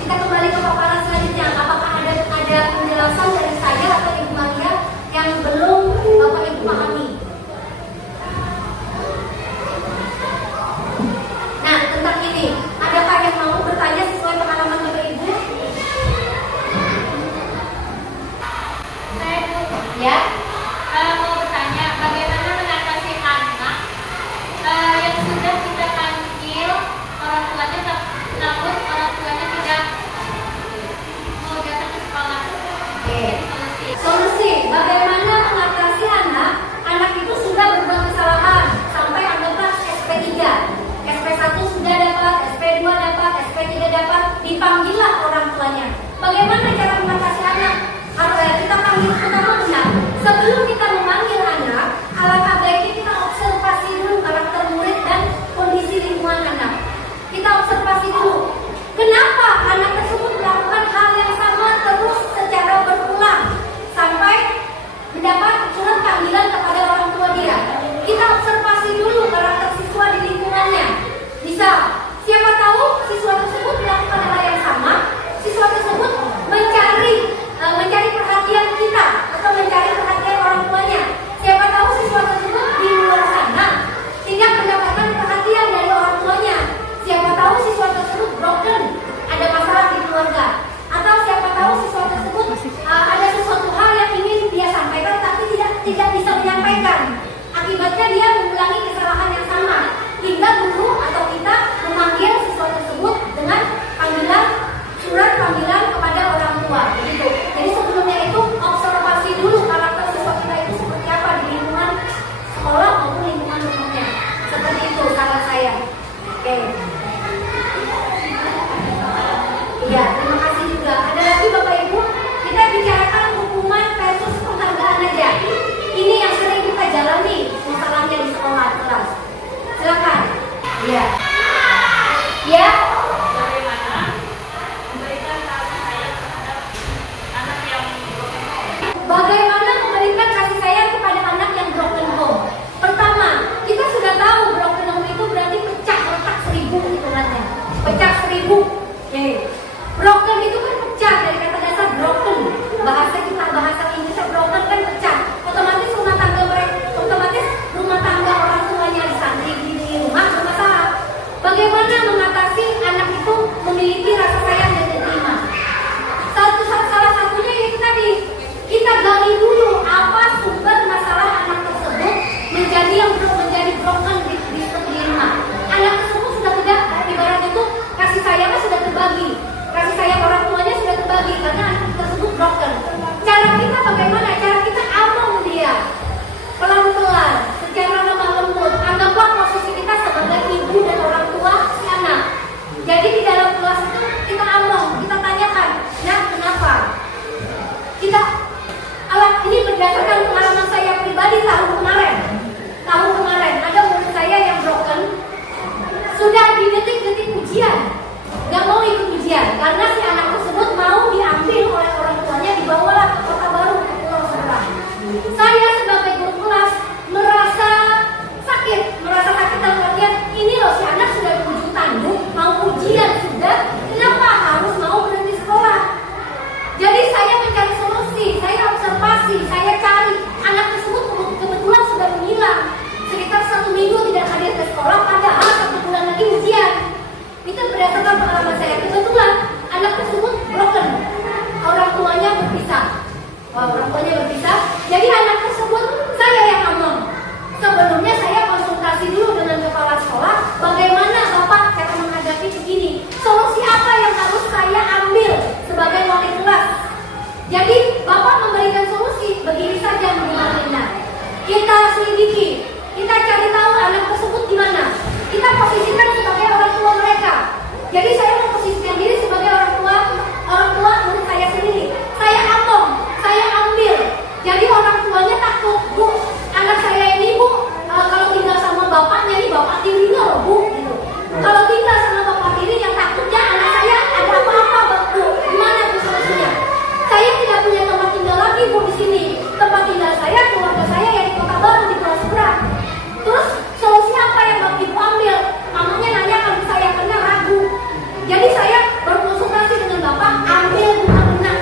Kita kembali ke paparan selanjutnya. Apakah ada penjelasan dari saya atau Ibu Maria yang belum Bapak Ibu pahami? Nah, tentang ini, adakah yang mau bertanya sesuai pengalaman Bapak Ibu? Ya? Mau bertanya, bagaimana mengatasi anak yang sudah kita panggil orang tuanya namun orang tuanya tidak mau datang ke sekolah? Oke. Solusi, bagaimana mengatasi anak itu sudah berbuat kesalahan sampai anggaplah SP3, SP1 sudah dapat, SP2 dapat, SP3 dapat, dipanggillah orang tuanya. Bagaimana cara mengatasi anak? Kita panggil pertama benar. Sebelum kita memanggil anak, alangkah baiknya kita observasi dulu karakter murid dan kondisi lingkungan anak. Kita observasi dulu. Kenapa anak tersebut melakukan hal yang sama terus secara berulang sampai mendapat surat panggilan kepada orang tua dia. Kita observasi dulu karakter siswa di lingkungannya. Misal, siapa tahu siswa tersebut melakukan hal yang sama, siswa tersebut mencari perhatian kita atau mencari perhatian orang tua tuanya berpisah. Jadi anak tersebut saya yang ngomong. Sebelumnya saya konsultasi dulu dengan kepala sekolah, bagaimana Bapak cara menghadapi begini. Solusi apa yang harus saya ambil sebagai wali kelas? Jadi Bapak memberikan solusi, begini saja Marlina. Kita selidiki, kita cari tahu anak tersebut di mana. Kita posisikan sebagai orang tua mereka. Jadi saya memposisikan diri sebagai orang tua murid saya sendiri. Saya ambil. Jadi orang tuanya takut, Bu, anak saya ini Bu, kalau tinggal sama bapaknya ini bapak tirinya loh Bu, gitu. Kalau tinggal sama bapak tiri yang takutnya anak saya ada apa-apa Bu, gimana Bu solusinya? Saya tidak punya tempat tinggal lagi Bu di sini. Tempat tinggal saya, keluarga saya yang di Kota Baru di Pulau Seberang. Terus solusinya apa yang Bapak Ibu ambil? Mamanya nanya kalau saya kena ragu. Jadi saya berkonsultasi dengan Bapak, ambil benar-benar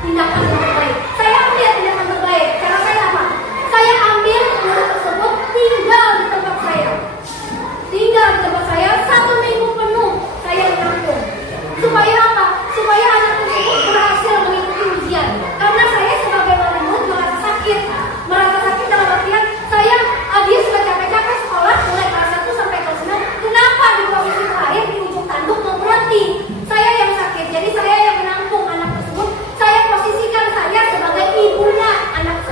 tindakan yang terbaik. Saya ambil tindakan terbaik. Cara saya apa? Saya ambil murid tersebut tinggal di tempat saya. Tinggal di tempat saya 1 minggu penuh saya menampung. Supaya apa? Supaya anak tersebut berhasil mengikuti ujian. Karena saya sebagai wali murid merasa sakit. Merasa sakit dalam artian saya dia sudah capek-capek sekolah mulai kelas 1 sampai kelas 9. Kenapa di posisi terakhir di ujung tanduk mau berhenti? Saya yang sakit. Jadi saya yang menampung anak tersebut. Saya posisikan saya sebagai ibunya anak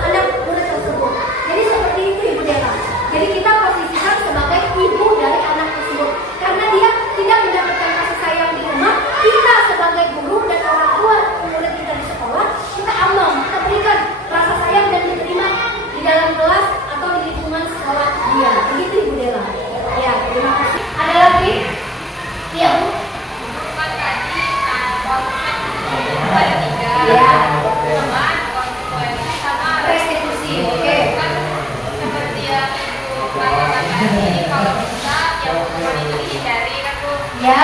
murid tersebut. Jadi seperti itu Ibu Dela. Jadi kita posisikan sebagai ibu dari anak tersebut. Karena dia tidak mendapatkan kasih sayang di rumah, kita sebagai guru dan orang tua murid kita di sekolah, kita ambil, kita berikan rasa sayang dan diterima di dalam kelas atau di lingkungan sekolah dia. Begitu Ibu Dela. Ya, terima kasih. Ada lagi? Iya Bu. Kan tadi konsep ada 3. Iya. Sama konsekuensi sama Restitusi. Oke. kan seperti yang Ibu katakan tadi, kalau bisa yang hukuman itu dihindari kan Bu. Ya.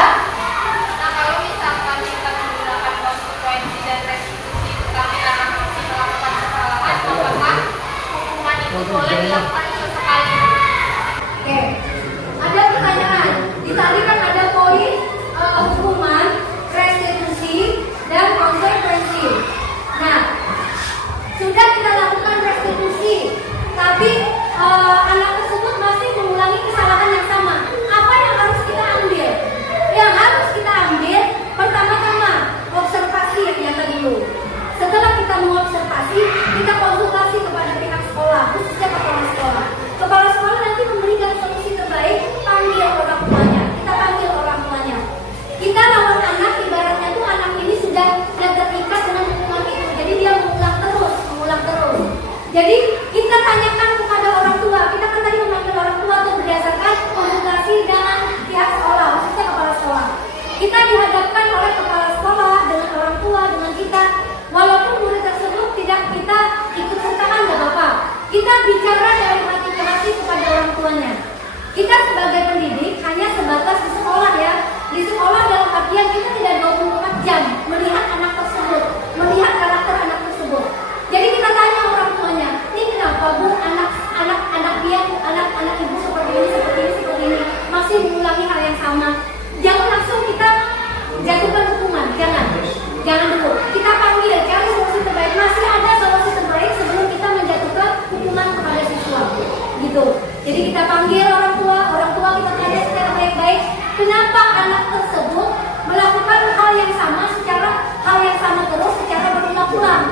Nah kalau misalkan kita menggunakan konsekuensi dan restitusi tapi anak masih melakukan kesalahan, apakah hukuman itu boleh dilakukan sesekali? Oke. Ada pertanyaan. Di tadi kan ada poin hukuman, restitusi, dan konsekuensi. Nah, sudah kita lakukan restitusi, tapi anak tersebut masih mengulangi kesalahan yang sama. Apa yang harus kita ambil? Yang harus kita ambil pertama-tama observasi yang nyata dulu. Setelah kita mengobservasi, kita konsultasi kepada pihak sekolah, khususnya kepala sekolah. Kepala sekolah nanti memberikan solusi terbaik, panggil orang tuanya. Kita panggil orang tuanya. Kita lawan anak, ibaratnya tuh anak ini sudah terikat dengan hukuman itu. Jadi dia mengulang terus. Jadi kita tanyakan kepada orang tua. Kita kan tadi memanggil orang tua untuk berdasarkan konsultasi dengan pihak sekolah, khususnya kepala sekolah. Kita dihadapkan oleh kepala sekolah dengan orang tua, dengan kita. Walaupun murid tersebut tidak kita ikut sertakan, nggak apa-apa. Kita bicara dari hati ke hati kepada orang tuanya. Kita sebagai pendidik hanya sebatas di sekolah ya. Di sekolah dalam artian kita tidak 24 jam melihat anak tersebut, melihat karakter anak tersebut. Jadi kita tanya orang tuanya, ini kenapa Bu anak dia, anak ibu seperti ini masih mengulangi hal yang sama. Jangan langsung kita jatuhkan hukuman, jangan dulu. Kita panggil, cari solusi terbaik. Masih ada solusi terbaik sebelum kita menjatuhkan hukuman kepada siswa, gitu. Jadi kita panggil orang tua kita tanya secara baik-baik, kenapa anak tersebut melakukan hal yang sama terus secara berulang-ulang.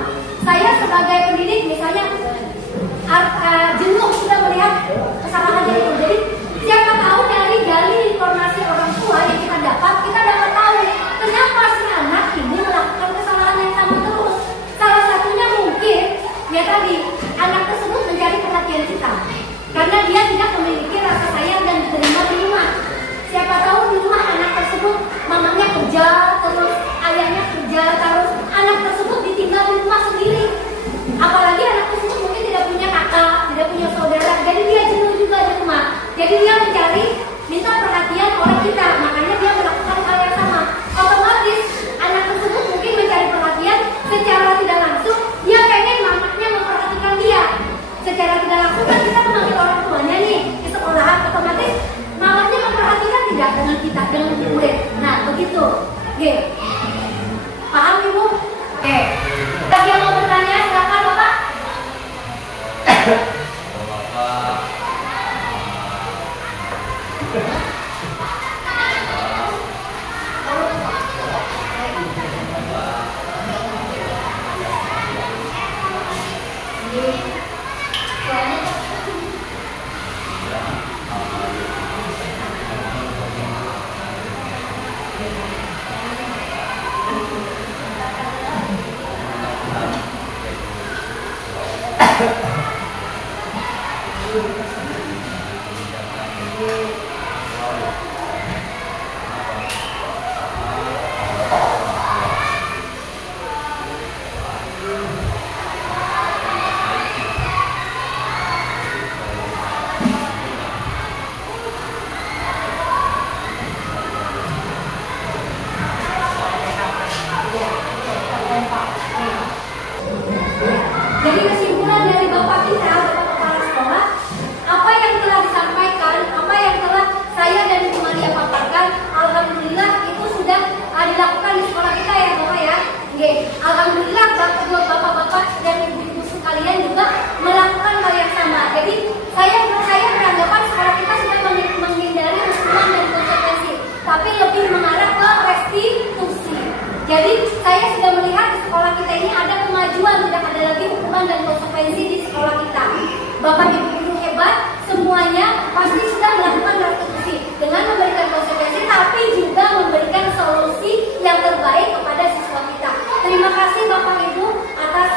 Saya sebagai pendidik misalnya jenuh sudah melihat kesalahan itu. Jadi siapa tahu dari informasi orang tua yang kita dapat tahu kenapa si anak ini melakukan kesalahan yang sama terus. Salah satunya mungkin ya tadi anak tersebut mencari perhatian kita karena dia tidak memiliki rasa sayang dan diterima di rumah. Siapa tahu di rumah anak tersebut mamanya kerja terus, ayahnya kerja terus, anak tersebut ditinggal di rumah sendiri. Apalagi anak tersebut mungkin tidak punya kakak, tidak punya saudara, jadi dia jenuh juga di rumah. Jadi dia minta perhatian oleh kita, makanya dia melakukan hal yang sama. Otomatis anak tersebut mungkin mencari perhatian secara tidak langsung, dia pengen mamanya memperhatikan dia. Secara tidak langsung kan kita memanggil orang tuanya nih di sekolahan, otomatis mamanya memperhatikan tidak dengan kita, dengan murid. Nah begitu. Oke. Paham Ibu? Oke. Bagi yang mau bertanya silakan Bapak. Jadi kesimpulan dari Bapak kita, Bapak Kepala Sekolah, apa yang telah disampaikan, apa yang telah saya dan Ibu Maria paparkan, alhamdulillah itu sudah dilakukan di sekolah kita ya Bapak ya. Oke, alhamdulillah Bapak-bapak dan Ibu-ibu sekalian juga melakukan hal yang sama. Jadi saya beranggapan sekolah kita sudah menghindari hukuman dan konsekuensi, tapi lebih mengarah ke restitusi. Jadi saya sudah melihat di sekolah kita ini ada kemajuan, tidak ada lagi hukuman dan konsekuensi di sekolah kita. Bapak Ibu guru hebat, semuanya pasti sudah melakukan restitusi dengan memberikan konsekuensi, tapi juga memberikan solusi yang terbaik kepada siswa kita. Terima kasih Bapak Ibu atas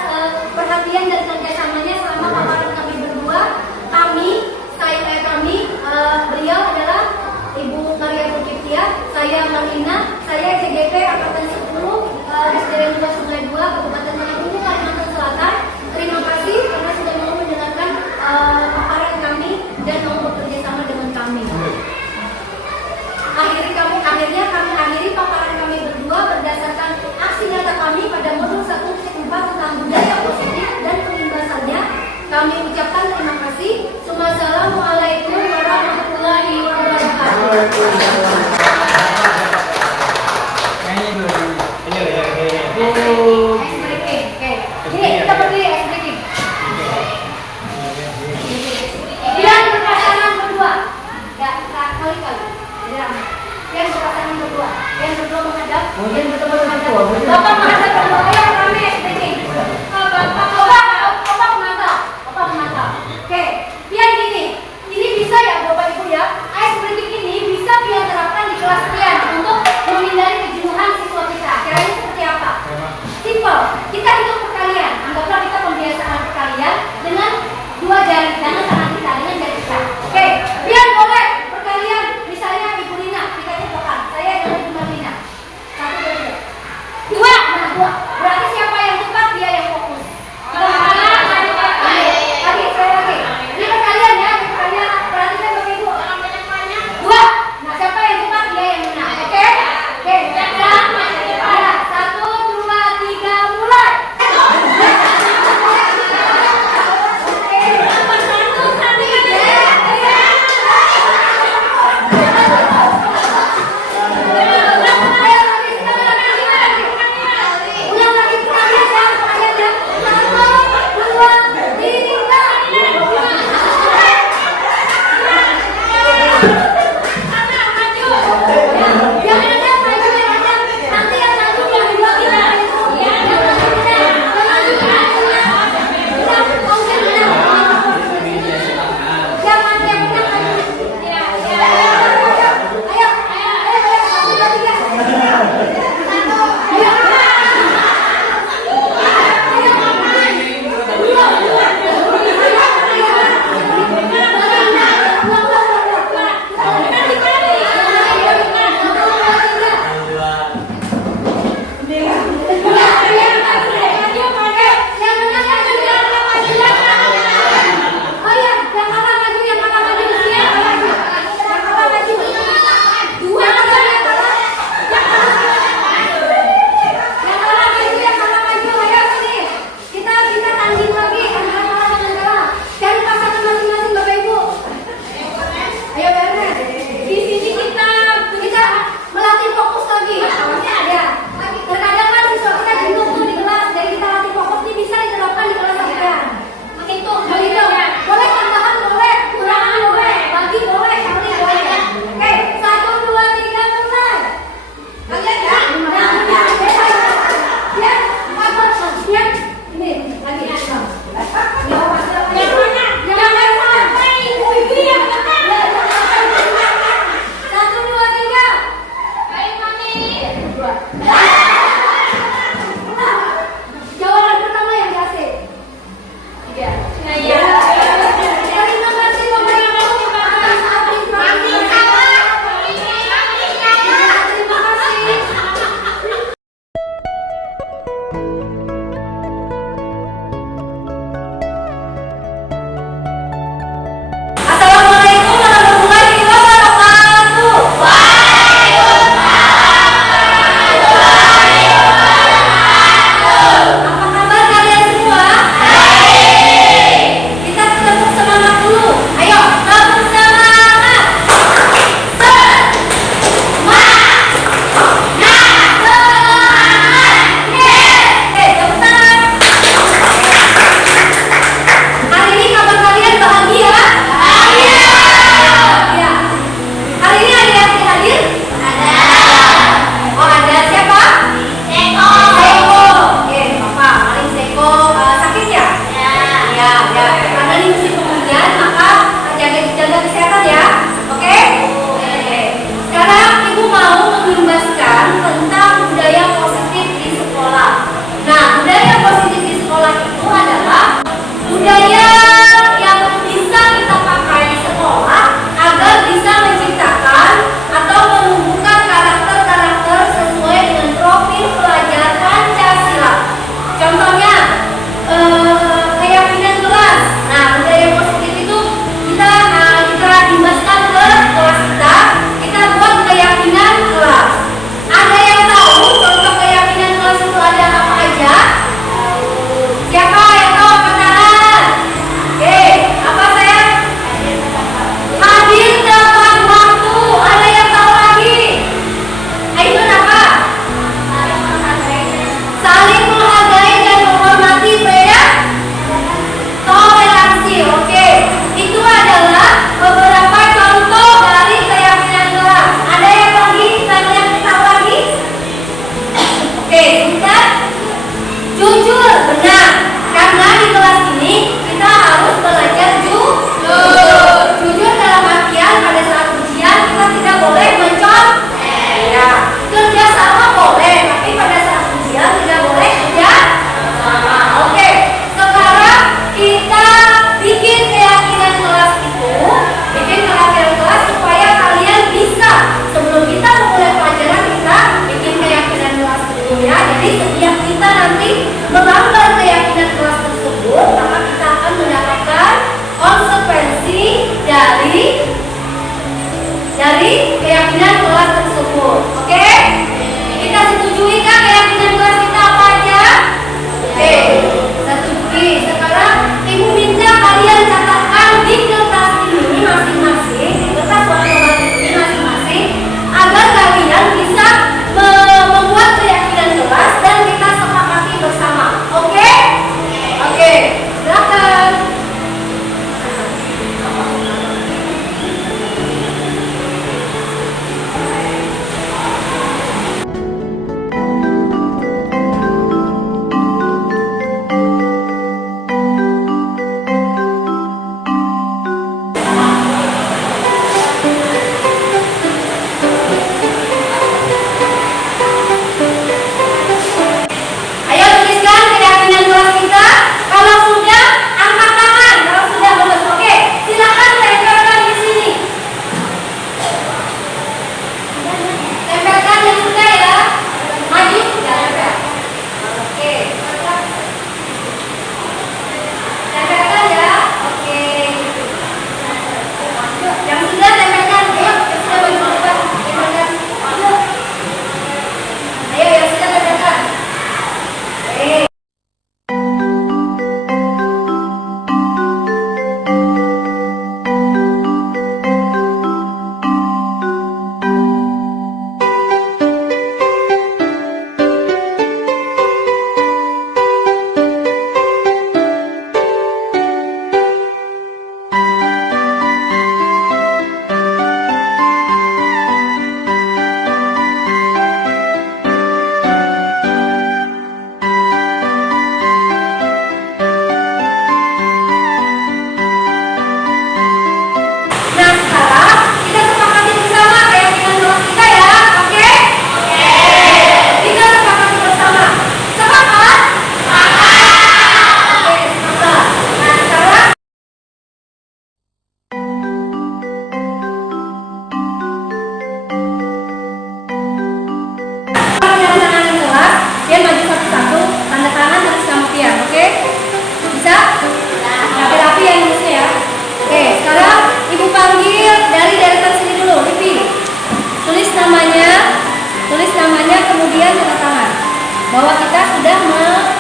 bahwa kita sudah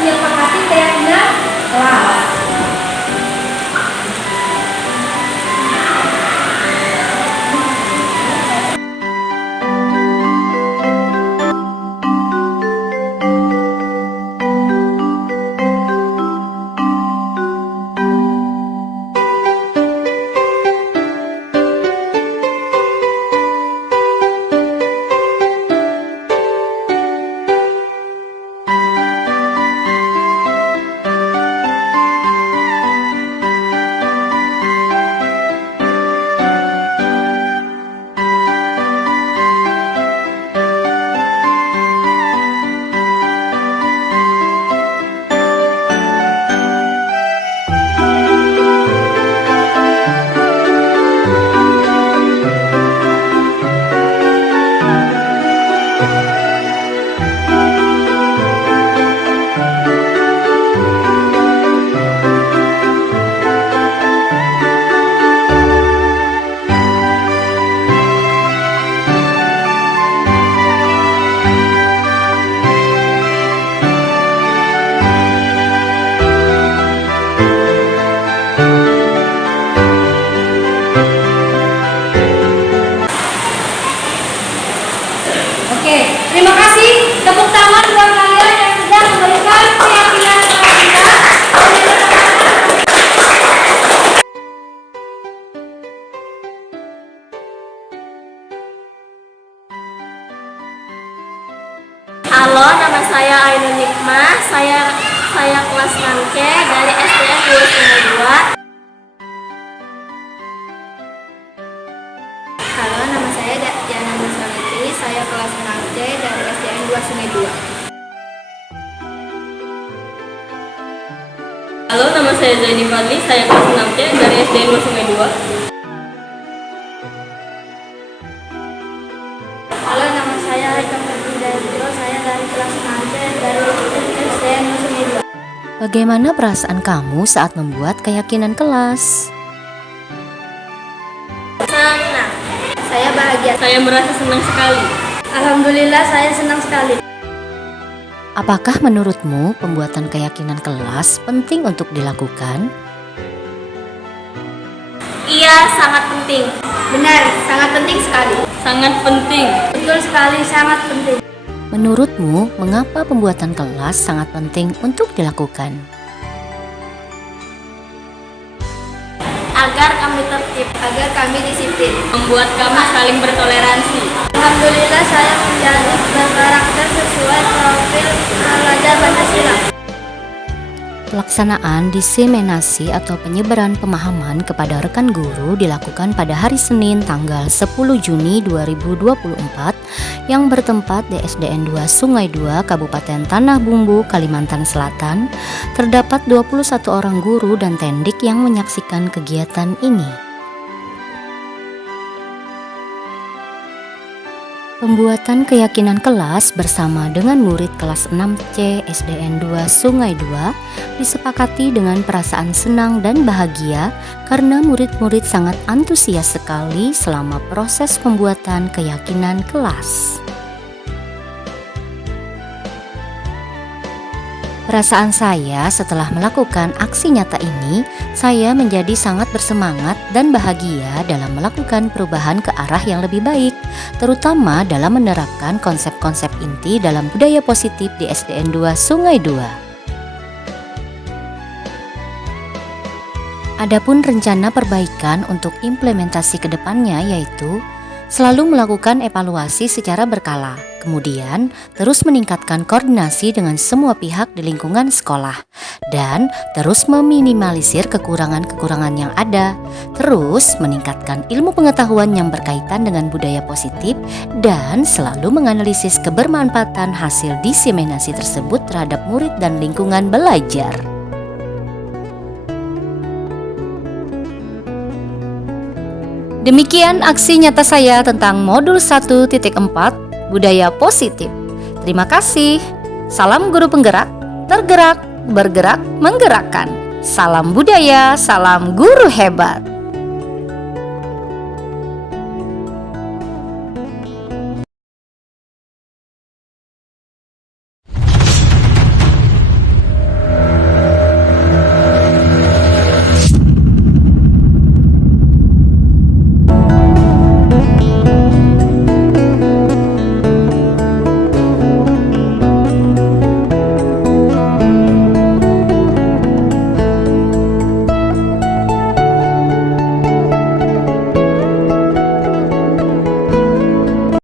menyepakati keyakinan kelas. Oke, terima kasih. Tepuk tangan buat kalian yang sudah memberikan keyakinan kepada kita. Halo, nama saya Ainun Nikmah. Saya kelas 6C dari SDN 292. Halo, nama saya Diana Nursaniti. Saya kelas 6C dari SDN 2 Sungai 2. Halo, nama saya Zaini Fadli. Saya kelas 6C dari SDN 2 Sungai 2. Halo, nama saya Haikam Ferdinando. Saya dari kelas 6C dari SDN 2 Sungai 2. Bagaimana perasaan kamu saat membuat keyakinan kelas? Senang. Saya bahagia. Saya merasa senang sekali. Alhamdulillah, saya senang sekali. Apakah menurutmu pembuatan keyakinan kelas penting untuk dilakukan? Iya, sangat penting. Benar, sangat penting sekali. Sangat penting. Betul sekali, sangat penting. Menurutmu, mengapa pembuatan kelas sangat penting untuk dilakukan? Agar kami tertib, Agar kami disiplin. membuat kami saling bertoleransi. Alhamdulillah, saya menjadi berkarakter sesuai profil pelajar Pancasila. Pelaksanaan diseminasi atau penyebaran pemahaman kepada rekan guru dilakukan pada hari Senin tanggal 10 Juni 2024 yang bertempat di SDN 2 Sungai 2 Kabupaten Tanah Bumbu, Kalimantan Selatan. Terdapat 21 orang guru dan tendik yang menyaksikan kegiatan ini. Pembuatan keyakinan kelas bersama dengan murid kelas 6C SDN 2 Sungai 2 disepakati dengan perasaan senang dan bahagia karena murid-murid sangat antusias sekali selama proses pembuatan keyakinan kelas. Perasaan saya setelah melakukan aksi nyata ini, saya menjadi sangat bersemangat dan bahagia dalam melakukan perubahan ke arah yang lebih baik, terutama dalam menerapkan konsep-konsep inti dalam budaya positif di SDN 2 Sungai 2. Adapun rencana perbaikan untuk implementasi ke depannya yaitu selalu melakukan evaluasi secara berkala, kemudian terus meningkatkan koordinasi dengan semua pihak di lingkungan sekolah, dan terus meminimalisir kekurangan-kekurangan yang ada, terus meningkatkan ilmu pengetahuan yang berkaitan dengan budaya positif, dan selalu menganalisis kebermanfaatan hasil diseminasi tersebut terhadap murid dan lingkungan belajar. Demikian aksi nyata saya tentang modul 1.4 Budaya Positif. Terima kasih. Salam guru penggerak, tergerak, bergerak, menggerakkan. Salam budaya, salam guru hebat.